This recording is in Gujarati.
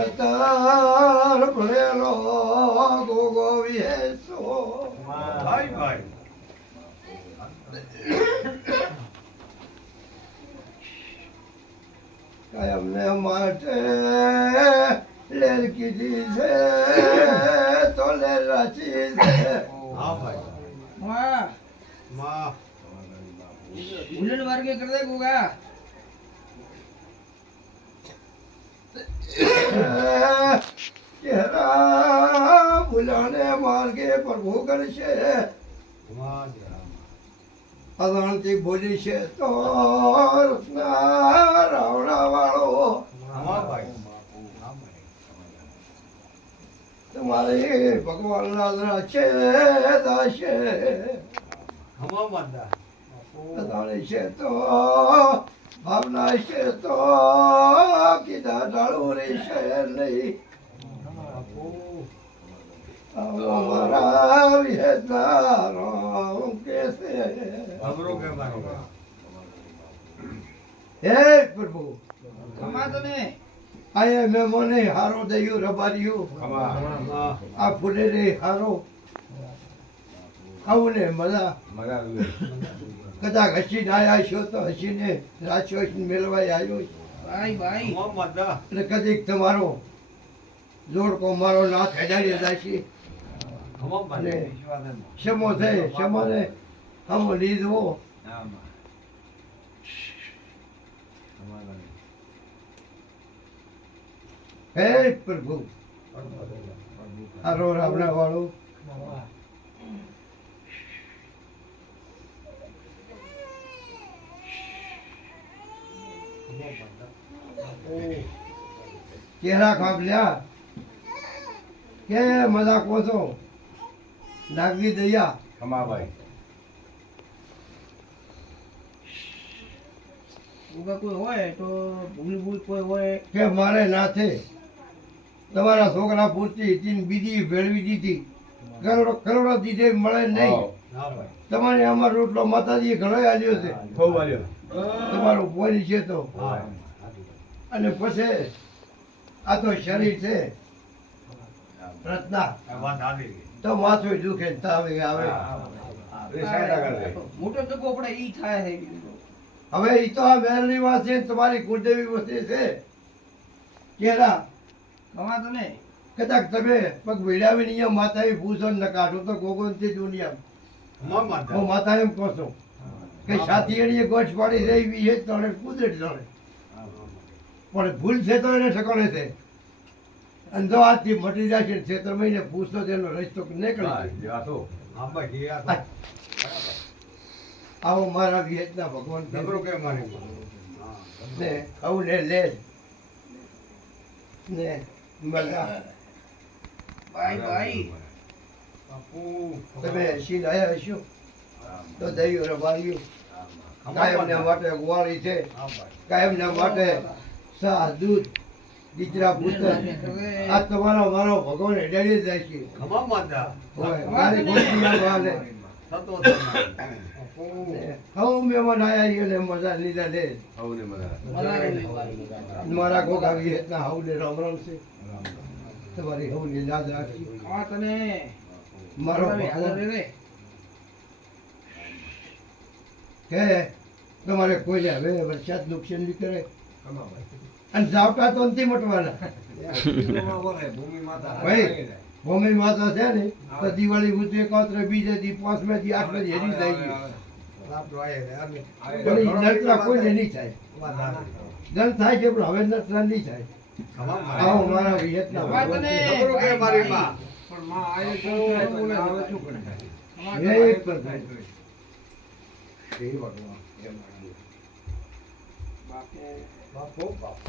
અવતાર ભરેલો ગોગોવીસો ભાઈ ભાઈ. કાયમને માટે લેર કીધી છે તો લેર રાચી છે. હા ભાઈ. માં માં ભૂલન માર્ગે કરતા ગોગા. ચહેરા ભૂલાને માર્ગે પ્રભુ કરશે અદાણથી બોલી છે તો રાવણા વાળો તમારે ભગવાનના દરા છે દાશે હમા અદાણી છે તો ભાવના છે તો કીધા ડાળું રહેશે નહીં. આવો મારા વિહેતારો કે છે? અમરો હે પ્રભુ ખમા તને આયે મેમોને હારો દયું રબાર્યું આ ફૂલે રે હારો. આવું ને મજા કદાચ હસીને આવ્યા છો તો હસીને રાજ્યો મેળવાય આવ્યો ભાઈ ભાઈ. હમા કદીક તમારો જોડકો મારો નાથ હજારી હમા અને ક્ષમો થાય ક્ષમાને હમ લીધો. હે પ્રભુ. હરો રાવણા વાળો ચહેરા ખાબલ્યા કે મજા કોસો નાગવી દયા. ગોગા કોઈ હોય તો ભૂલ ભૂલ કોઈ હોય. કે મારે નાથે તમારા છોકરા પૂરતી હતી બીજી ભેળવી દીધી. કરોડો કરોડો દીધે મળે નહીં. તમારે અમારો રોટલો માતાજીએ ઘણો આલ્યો છે. તમારો બોલી છે તો. અને પછી આ તો શરીર છે. રત્ના. તો માથું દુખે તાવે આવે મોટો ધક્કો પડે ઈ થાય છે હવે એ તો આ મહેલની વાત છે તમારી કુળદેવી વસ્તી છે. કેરા. કમાતો ને કદાચ તમે પગ વિડાવીને અહીંયા માતાએ ભૂષણ ને કાઢો તો ગોગોનથી દુનિયા હું માતા માતા એમ કહું છું. કે સાથીએણીએ ગોઠ પાડી રહી એ જ કુદરત તળે પણ ભૂલ છે તો એને ઠકાણે છે. અને જો આજથી મટી જશે ને છેતર મહિને પૂછતો તેનો રસ્તો નીકળી આવો મારા વિહેતના ભગવાન કે મારે ને આવું ને લે. ને મળા ભાઈ ભાઈ બાપુ તમે આવ્યા હશો. તો દયું રવાયું કાયમના માટે ગુવાળી છે. હા કાયમના માટે સાધુ દીકરા પુત્ર આ તમારો મારો ભગવાન ડરી જાય છે. મારી. હવ મહેમાન આયા ને મજા લીધા લે મારા રામ રામ છે. તમારી હવની યાદ રાખી તને મારો કે તમારે કોઈ હવે વરસાદ નુકસાન બી કરે. અને ઝાપટા તો નથી મટવાના. ભાઈ ભૂમિ માતા છે ને તો દિવાળી ઉતરે કોતરે બીજે દી પાંચમે દી આઠમે દી હેરી જાય કોઈને નહીં થાય. દંડ થાય છે પણ હવે નહીં થાય. આવો મારા વિયતના ખમા તને ભગવાનથી. ભાઈ, ભાઈ. એક પર થાય. બાપે બાપો બાપુ